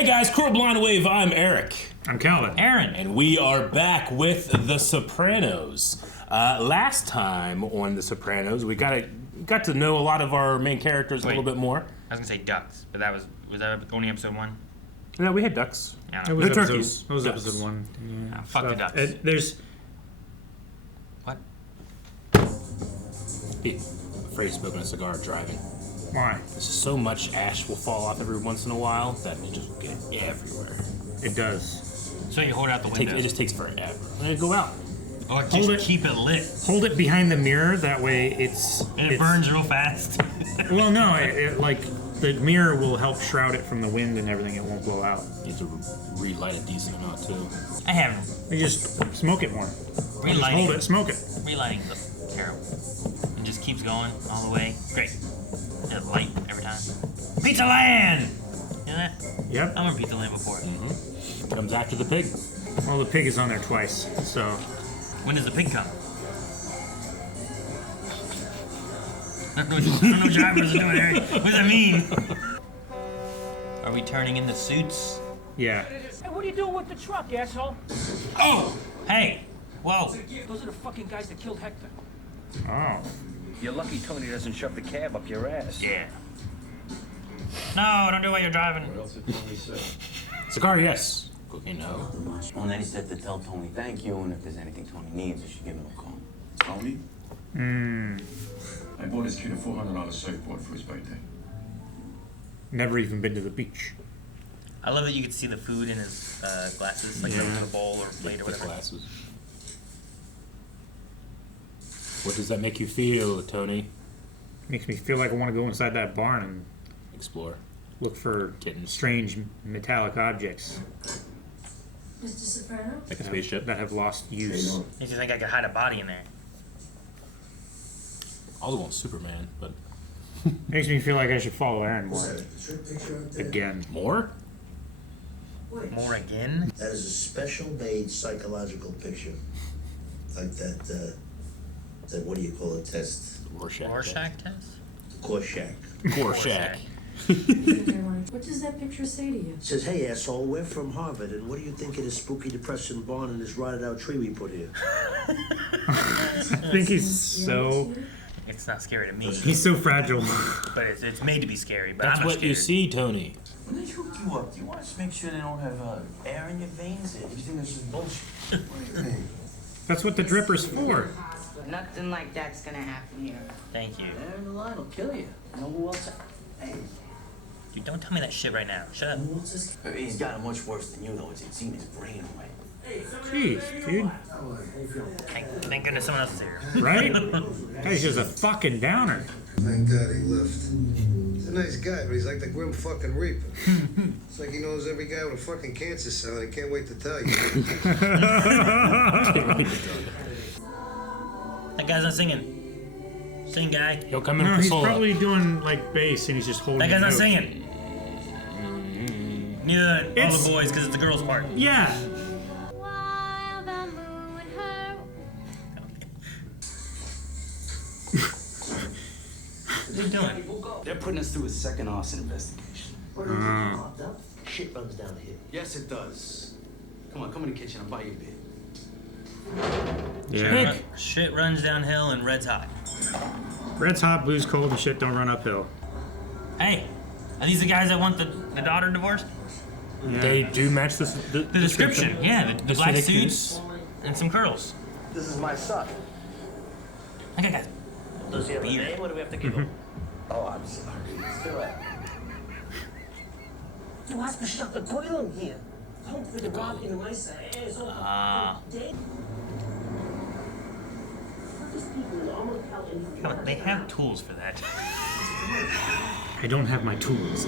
Hey guys, Cruel Blind Wave, I'm Eric. I'm Calvin. Aaron. And we are back with The Sopranos. Last time on The Sopranos, we got to know a lot of our main characters a little bit more. I was gonna say ducks, but was that only episode 1? No, we had ducks. Yeah, It was No episode, turkeys. It was Ducks. episode 1. Yeah. Oh, fuck the ducks. There's... What? Be afraid of smoking a cigar driving. Why? There's so much ash will fall off every once in a while that it just will get everywhere. It does. So you hold out the window. It just takes forever. And it go out. Or just Hold it. keep it lit. Hold it behind the mirror, that way it's... And it burns real fast. Well, no, like, the mirror will help shroud it from the wind and everything. It won't blow out. You have to relight a decent amount too. I have You just smoke it more. Just relighting. hold it, smoke it. Relighting the terrible. It just keeps going all the way. Great. It's light every time. Pizza Land! You know that? Yep. I remember Pizza Land before. Comes after the pig. Well, the pig is on there twice, so... When does the pig come? I don't know what drivers are doing, Eric. What does that mean? Are we turning in the suits? Yeah. Hey, what are you doing with the truck, asshole? Oh! Hey! Whoa! Those are the fucking guys that killed Hector. Oh. You're lucky Tony doesn't shove the cab up your ass. Yeah. No, don't do it while you're driving. What else did Tony say? Cigar, yes. Cookie, no. Well, then he said to tell Tony thank you, and if there's anything Tony needs, you should give him a call. Tony? I bought his kid a $400 surfboard for his birthday. Never even been to the beach. I love that you could see the food in his glasses, like in a bowl or plate or The whatever. glasses. What does that make you feel, Tony? Makes me feel like I want to go inside that barn and Explore. look for Kittens. strange metallic objects Mr. Soprano? Like a spaceship. that have lost use. Makes you think I could hide a body in there. I was going Superman, but Makes me feel like I should follow Aaron more. Again. more? More again? That is a special made psychological picture. Like that what do you call it, test? Rorschach. Rorschach test? Rorschach. Rorschach. What does that picture say to you? It says, hey asshole, we're from Harvard, and what do you think of this spooky depressing barn and this rotted out tree we put here? I think he's so... It's not scary to me, He's so fragile. but it's made to be scary. But That's I'm not what scared. you see, Tony. When they hook you up, do you want to make sure they don't have air in your veins? Or do you think that's just bullshit? That's what the dripper's for. Nothing like that's gonna happen here. Thank you. Air in the line will kill you. You know who else? Hey, Dude, don't tell me that shit right now. Shut up. he's got it much worse than you, though. It's eating his brain away. Jeez, dude. Thank goodness someone else is here. Right? Guy's just a fucking downer. Thank God he left. He's a nice guy, but he's like the Grim fucking Reaper. It's like he knows every guy with a fucking cancer cell, and he can't wait to tell you. That guy's not singing. Sing, guy. He'll come in No, with the he's solo. probably doing like bass and he's just holding That guy's the not note. singing. Neither all It's- the boys, because it's the girls' part. Yeah. While the moon her... What are you doing? They're putting us through a second arson investigation. What do you think, popped up? Shit runs down the hill. Yes, it does. Come on, come in the kitchen. I'll buy you a beer. Yeah. Shit runs downhill and red's hot. Red's hot, blue's cold, and shit don't run uphill. Hey, are these the guys that want the daughter divorced? They do match the The description, yeah, the black Syracuse. suits and some curls. This is my son. I got that. Does he have a Beard. name? What do we have to give him? Oh, I'm sorry. Still right. Du hast bestatte Keulung hier. Kommt für den Bart in den Meister. So dead. Come on, they have tools for that. I don't have my tools.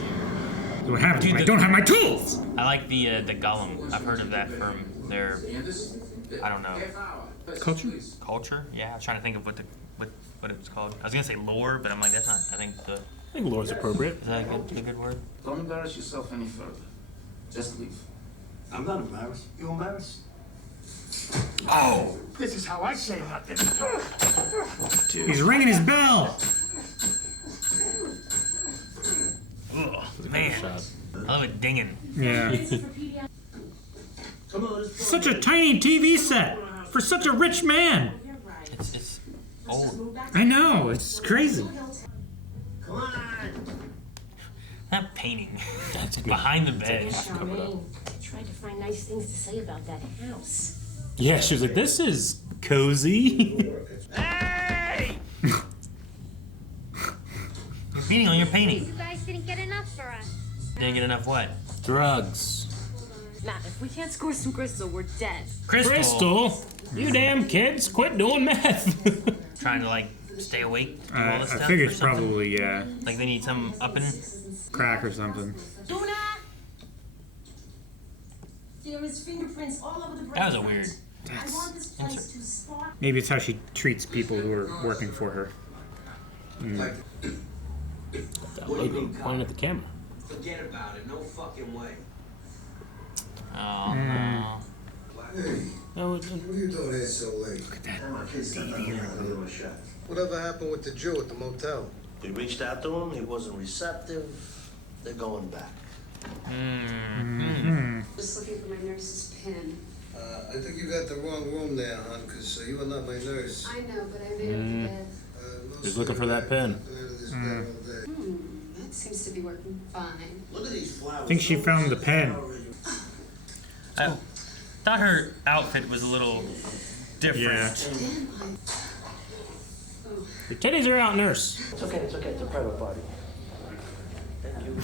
Do I have Dude, them? I don't have my tools! I like the Gollum. I've heard of that from their, I don't know, Culture? culture. Yeah, I was trying to think of what it's called. I was gonna say lore, but I'm like that's not. I think I think lore's appropriate. is that a good word? Don't embarrass yourself any further. Just leave. I'm not embarrassed. You embarrassed? Oh! This is how I say nothing. He's ringing his bell! Ugh, man. Shot. I love it dinging. Yeah. Come on, let's Such a tiny TV set for such a rich man. It's old. I know, it's crazy. Come on. That painting. Behind the bed. Charmaine, I tried to find nice things to say about that house. Yeah, she was like, this is cozy. Hey! You're beating on your painting. You guys didn't get enough for us. Didn't get enough what? Drugs. Matt, if we can't score some crystal, we're dead. Crystal? You damn kids, quit doing meth. Trying to like stay awake, do all I this stuff. figured or something? probably, yeah, Like they need some upping. crack or something. Luna! There is fingerprints all over the That was a weird. I want this place to spark. Maybe it's how she treats people who are working for her. That lady pointing at the camera. Forget about it. No fucking way. Oh no. No, it What are you doing here so late? Come on, kids, got that on a shot. Whatever happened with the Jew at the motel? We reached out to him, he wasn't receptive. They're going back. Just looking for my nurse's pin. I think you got the wrong room there, hon, because you are not my nurse. I know, but I made it to bed. He's looking for that pen. That seems to be working fine. Look at these flowers. I think she found the pen. I thought her outfit was a little different. Yeah. Your titties are out, nurse. It's okay, it's a private party. Thank you.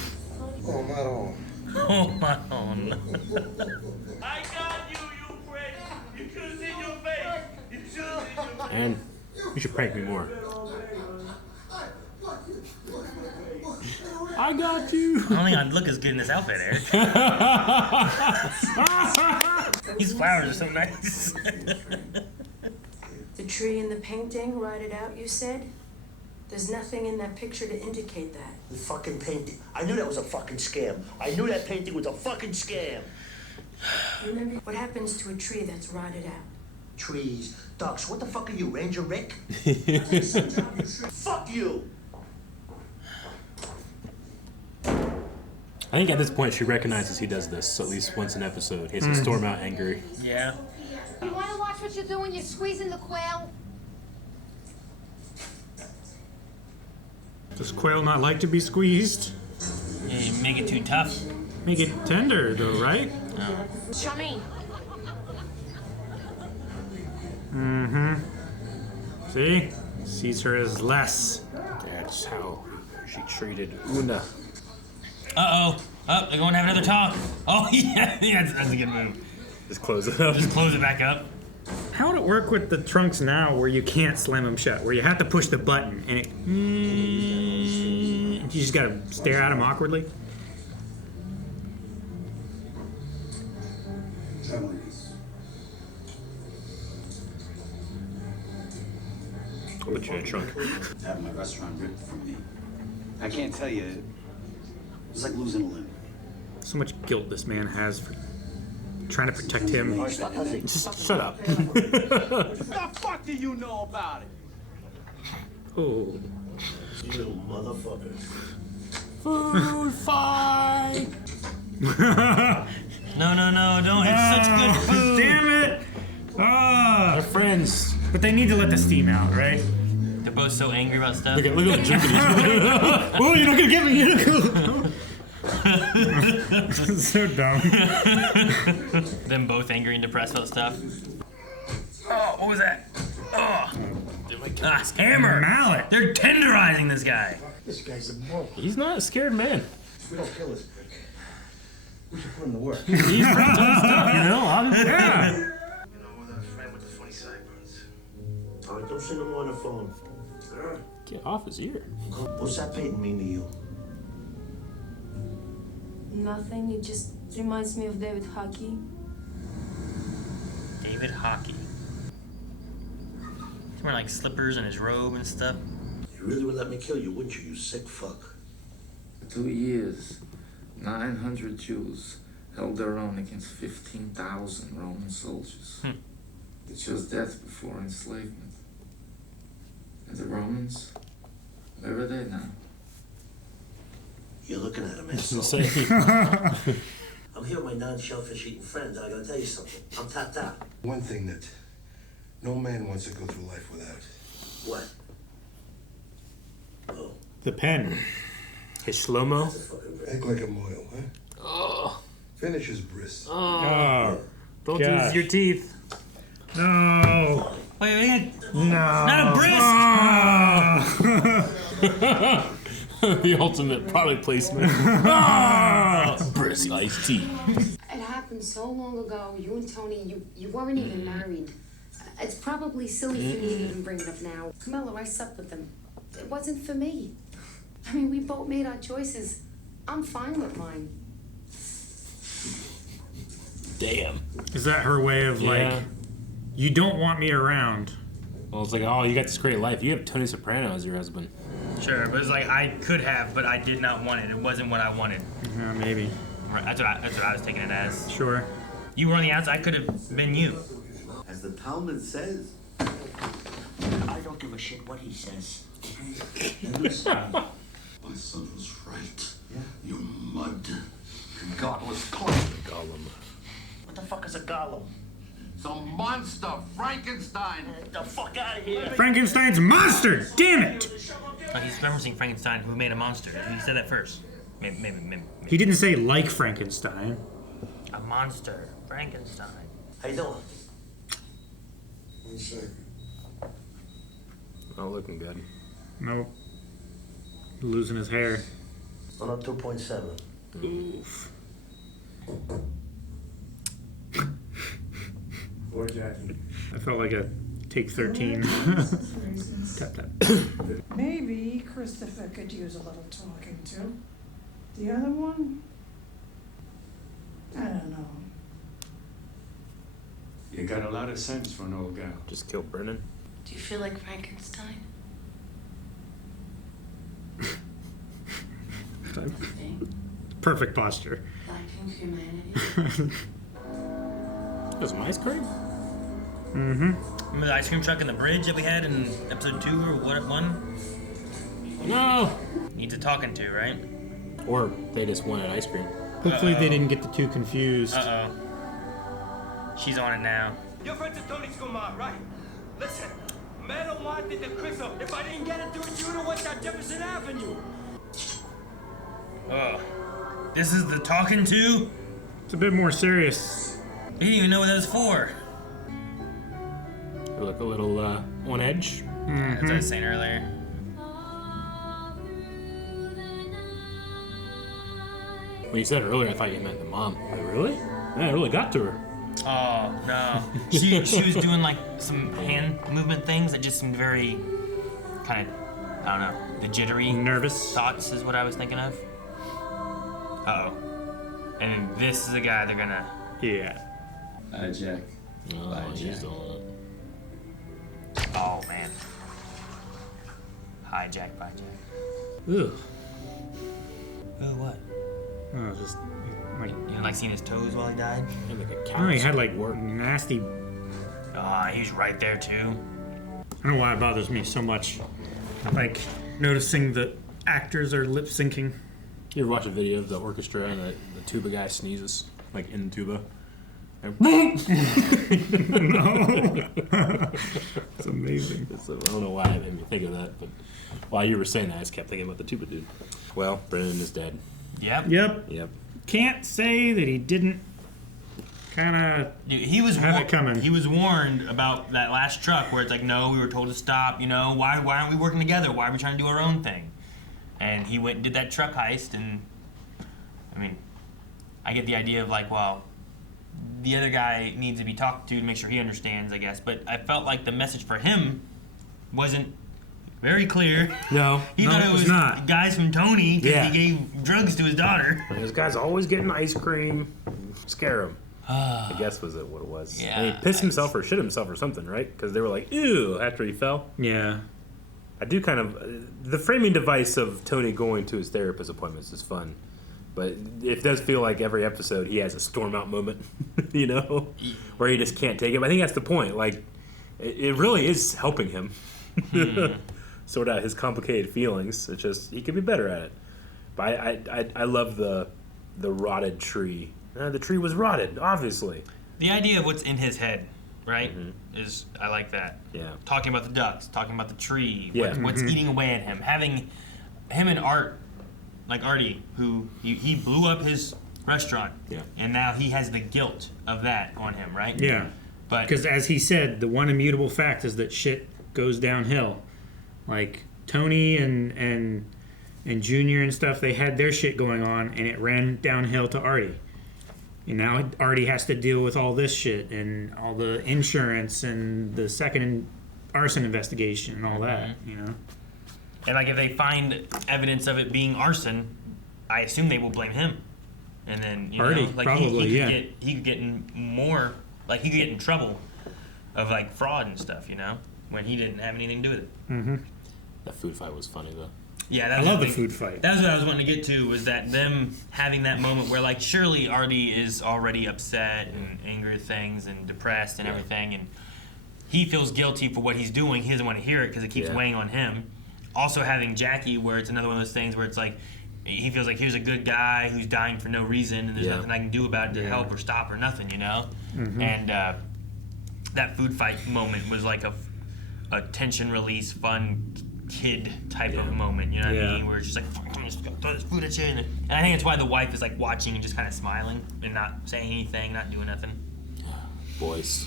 Oh, not all. Oh my own. I got you, you prick. You should have seen your face. You should have seen your face. And you should prank me more. I got you. I don't think I'd look as good in this outfit, Eric. These flowers are so nice. The tree in the painting, write it out, you said? There's nothing in that picture to indicate that. The fucking painting. I knew that was a fucking scam. I knew that painting was a fucking scam. Remember, what happens to a tree that's rotted out? Trees, ducks. What the fuck are you, Ranger Rick? Fuck you. I think at this point she recognizes he does this at least once an episode. He has to storm out angry. Yeah. You want to watch what you're doing? You're squeezing the quail? Does quail not like to be squeezed? Yeah, you make it too tough. Make it tender, though, right? Charmaine. See? Sees her as less. That's how she treated Una. Uh-oh. Oh, they're going to have another talk. Oh, yeah. That's a good move. Just close it up. Just close it back up. How would it work with the trunks now where you can't slam them shut? Where you have to push the button and it... you just gotta stare at them awkwardly? I'll put you in a trunk. Having my restaurant ripped from me. I can't tell you. It's like losing a limb. So much guilt this man has for trying to protect him. Just shut up. What the fuck do you know about it? Oh. You motherfucker. Food fight. No, don't hit such good food. Damn it! Ah. They're friends. But they need to let the steam out, right? They're both so angry about stuff. Look at them drinking. Oh, you're not gonna get me. You're not gonna... So dumb. Them both angry and depressed about stuff. Oh, what was that? Oh. Hammer. Mallet. They're tenderizing this guy. This guy's a moron. He's not a scared man. We don't kill this prick. We should put him to work. He's pretty tough stuff, you know. Yeah. You know, with our friend with the funny sideburns. All right, don't sing no more on the phone. Get off his ear. What's that painting mean to you? Nothing. It just reminds me of David Hockney. David Hockney. He's wearing like slippers and his robe and stuff. You really would let me kill you, wouldn't you, you sick fuck? 2 years, 900 Jews held their own against 15,000 Roman soldiers. They chose death before enslavement. And the Romans, where are they now? You're looking at him, asshole. I'm here with my non-shellfish eating friends, and I gotta tell you something. I'm tapped out. One thing that no man wants to go through life without. What? Oh. The pen. His slow-mo. Act like a moil, huh? Oh. Finish his bris. Oh. Don't gosh. use your teeth. No. Wait. No. Not a brisk. The ultimate product placement. Brisk iced tea. It happened so long ago. You and Tony, you weren't even married. It's probably silly for me to even bring it up now. Camilla, I slept with him. It wasn't for me. I mean, we both made our choices. I'm fine with mine. Damn. Is that her way of like, you don't want me around? Well, it's like, oh, you got this great life. You have Tony Soprano as your husband. Sure, but it's like I could have, but I did not want it. It wasn't what I wanted. Yeah, maybe. That's what I was taking it as. Sure. You were on the outside. I could have been you. As the Talmud says. I don't give a shit what he says. My son was right. Yeah. You're mud. Godless clown. Gollum. What the fuck is a golem? It's a monster, Frankenstein. Get the fuck out of here. Frankenstein's monster! Damn it! Oh, he's referencing Frankenstein, who made a monster. He said that first. Maybe. He didn't say like Frankenstein. A monster, Frankenstein. How you doing? 1 second. Not looking good. Nope. Losing his hair. I'm up 2.7. Oof. Poor Jackie. I felt like a take 13. Tap tap. Maybe Christopher could use a little talking to. The other one? I don't know. You got a lot of sense for an old gal. Just kill Brennan. Do you feel like Frankenstein? Perfect posture. Lacking humanity? There's some ice cream? Mm-hmm. Remember the ice cream truck in the bridge that we had in episode 2 or what? 1? No! Needs a talking to, right? Or they just wanted ice cream. Hopefully they didn't get the two confused. Uh-oh. She's on it now. Your friend is Tony Scumar, right? Listen, Meadow wanted the crystal. If I didn't get it to it, you would have went down Jefferson Avenue. Oh. This is the talking to? It's a bit more serious. He didn't even know what that was for. They look a little on edge. That's what I was saying earlier. When you said earlier, I thought you meant the mom. Like, really? Yeah, it really got to her. Oh, no. She was doing like some hand movement things that just seemed very kind of, I don't know, the jittery nervous thoughts is what I was thinking of. Uh-oh. And then this is the guy they're gonna... Yeah. Jack. Oh, he's doing it. Oh, man. Hijack by Jack. Ugh. Oh, what? Oh, just like... You didn't like seeing his toes while he died? No, he had like nasty... He was right there, too. I don't know why it bothers me so much. Like, noticing that actors are lip syncing. You ever watch a video of the orchestra and the tuba guy sneezes? Like in the tuba? No. It's amazing. I don't know why it made me think of that, but while you were saying that, I just kept thinking about the tuba dude. Well, Brennan is dead. Yep. Can't say that he didn't kind of he was have it coming. He was warned about that last truck where it's like, no, we were told to stop. You know, why aren't we working together? Why are we trying to do our own thing? And he went and did that truck heist, and I mean, I get the idea of like, well, the other guy needs to be talked to make sure he understands, I guess. But I felt like the message for him wasn't very clear. No. He thought it was not. guys from Tony because Yeah. he gave drugs to his daughter. This guy's always getting ice cream. Scare him. I guess was it what it was. Yeah, And he pissed himself or shit himself or something, right? Because they were like, ew, after he fell. Yeah. I do kind of... the framing device of Tony going to his therapist appointments is fun. But it does feel like every episode he has a storm out moment, you know? Where he just can't take it. But I think that's the point. Like, it really is helping him. Sort out his complicated feelings. It's just, he could be better at it. But I love the rotted tree. The tree was rotted, obviously. The idea of what's in his head, right, is I like that. Yeah. Talking about the ducks, talking about the tree, Yeah. what's eating away at him. Having him and Artie, who he blew up his restaurant, and now he has the guilt of that on him, right? Yeah. But because as he said, the one immutable fact is that shit goes downhill. Like Tony and Junior and stuff, they had their shit going on, and it ran downhill to Artie. And now Artie has to deal with all this shit and all the insurance and the second arson investigation and all that, you know? And like if they find evidence of it being arson, I assume they will blame him. And then Artie, like probably, he could get in more, like he could get in trouble of like fraud and stuff, when he didn't have anything to do with it. Mm-hmm. That food fight was funny though. Yeah, I love the food fight. That's what I was wanting to get to, was that them having that moment where, like, surely Artie is already upset and angry with things and depressed and everything, and he feels guilty for what he's doing. He doesn't want to hear it because it keeps weighing on him. Also having Jackie, where it's another one of those things where it's like, he feels like here's a good guy who's dying for no reason, and there's nothing I can do about it to help or stop or nothing, Mm-hmm. And that food fight moment was like a tension release, fun kid type of moment, you know what I mean? Where it's just like, fuck, I'm just gonna throw this food at you. And I think it's why the wife is like watching and just kind of smiling and not saying anything, not doing nothing. Boys.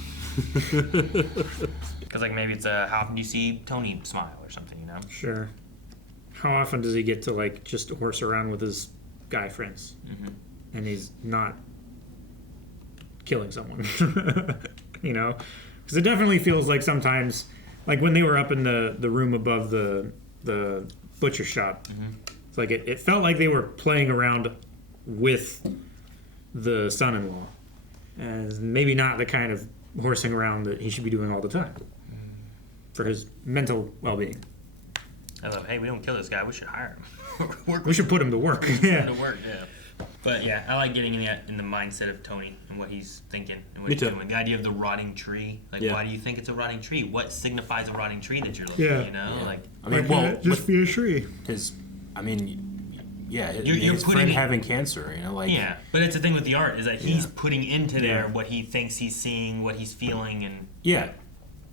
Because like maybe it's how often do you see Tony smile or something, Sure. How often does he get to like just horse around with his guy friends? Mm-hmm. And he's not killing someone, Because it definitely feels like sometimes, like when they were up in the room above the butcher shop, it's like it felt like they were playing around with the son-in-law, and maybe not the kind of horsing around that he should be doing all the time for his mental well-being. I love, hey, we don't kill this guy, we should hire him. We should put him to work. Yeah. But yeah, I like getting in the mindset of Tony and what he's thinking and what he's doing. The idea of the rotting tree. Like, why do you think it's a rotting tree? What signifies a rotting tree that you're looking at, Like, I mean, just be a tree. His, I mean, you're his putting friend having cancer, like. Yeah, but it's the thing with the art is that he's putting into there what he thinks he's seeing, what he's feeling, and. Yeah,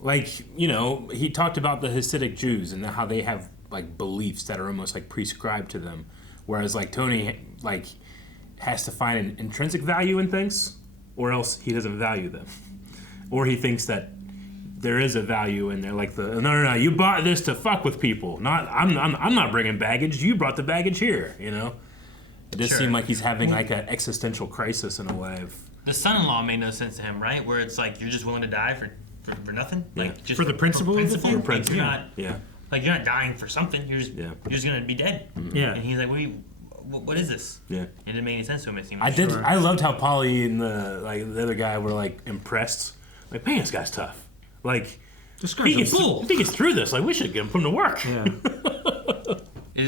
like he talked about the Hasidic Jews and how they have like beliefs that are almost like prescribed to them, whereas like Tony like has to find an intrinsic value in things, or else he doesn't value them, or he thinks that there is a value in there. Like no, you bought this to fuck with people. I'm not bringing baggage. You brought the baggage here. It does seem like he's having like an existential crisis in a way. The son-in-law made no sense to him, right? Where it's like you're just willing to die for nothing, like just for the principle of the thing. Like you're not, like you're not dying for something. You're just gonna be dead. Yeah. And he's like, what is this? Yeah. It didn't make any sense to him. It seemed I loved how Polly and the other guy were like impressed. Like, man, this guy's tough. Like, he gets through this. Like, we should get him to work. Yeah.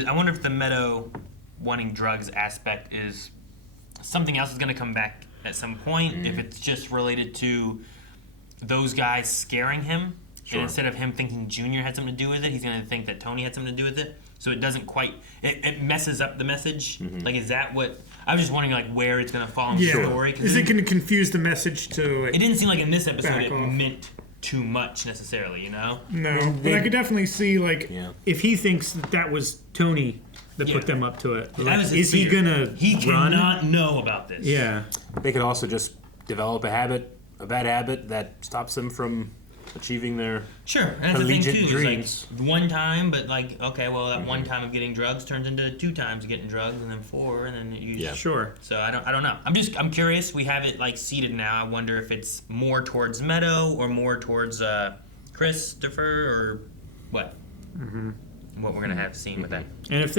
I wonder if the Meadow wanting drugs aspect is something else is going to come back at some point. If it's just related to those guys scaring him, and instead of him thinking Junior had something to do with it, he's going to think that Tony had something to do with it. So it doesn't quite, it messes up the message. Like, is that what, I was just wondering, like, where it's going to fall in the story. Is it going to confuse the message to, like, it didn't seem like in this episode it meant too much necessarily, No, but I could definitely see, like, if he thinks that was Tony that put them up to it, like, is he going to He run? cannot know about this. Yeah. They could also just develop a bad habit that stops them from achieving their Sure, and that's the thing too. dreams. Is like one time, but like okay, well that one time of getting drugs turns into 2 times getting drugs, and then 4, and then you. Yeah, sure. So I don't know. I'm curious. We have it like seated now. I wonder if it's more towards Meadow or more towards Christopher or what. What we're gonna have seen with that. And if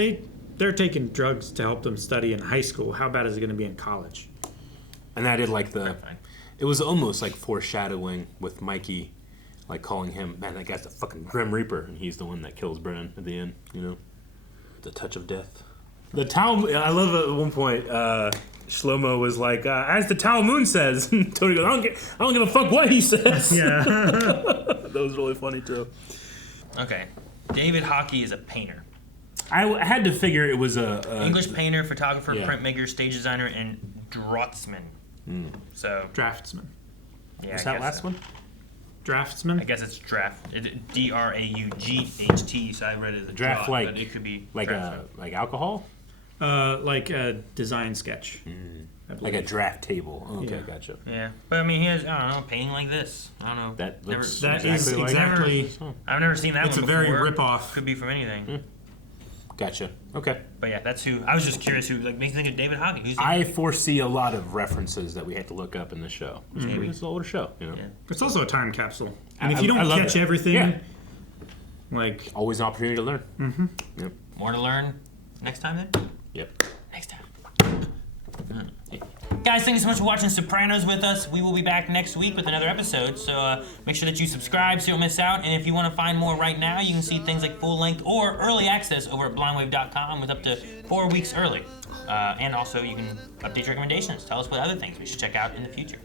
they're taking drugs to help them study in high school, how bad is it going to be in college? And I did like it was almost like foreshadowing with Mikey. Like calling him, man, that guy's the fucking Grim Reaper, and he's the one that kills Brennan at the end, The touch of death. The Talmud, I love at one point, Shlomo was like, as the Talmud says, Tony goes, I don't give a fuck what he says. Yeah. That was really funny too. Okay, David Hockney is a painter. I had to figure it was a English painter, photographer, yeah. printmaker, stage designer, and draftsman. So draftsman. Yeah, What's I that guess last so. one? Draftsman. I guess it's draft. DRAUGHT. So I read it as a Draft draw, like but it could be like like alcohol. Like a design sketch. Like a draft table. Okay, Yeah. gotcha. Yeah, but I mean, he has painting like this. I don't know. That Never- looks That is exactly. I've never seen that It's one a very before. rip-off. Could be from anything. Gotcha. Okay. But yeah, that's who. I was just curious who makes me think of David Hockney. Who's I foresee a lot of references that we had to look up in the show. Maybe. It's an older show, you know. It's also a time capsule, and if I you don't love catch that. everything, Yeah. like Always an opportunity to learn. Mm-hmm. Yep. More to learn next time then? Yep. Next time. Guys, thank you so much for watching Sopranos with us. We will be back next week with another episode, so make sure that you subscribe so you don't miss out. And if you want to find more right now, you can see things like full length or early access over at blindwave.com with up to 4 weeks early. And also, you can update your recommendations. Tell us what other things we should check out in the future.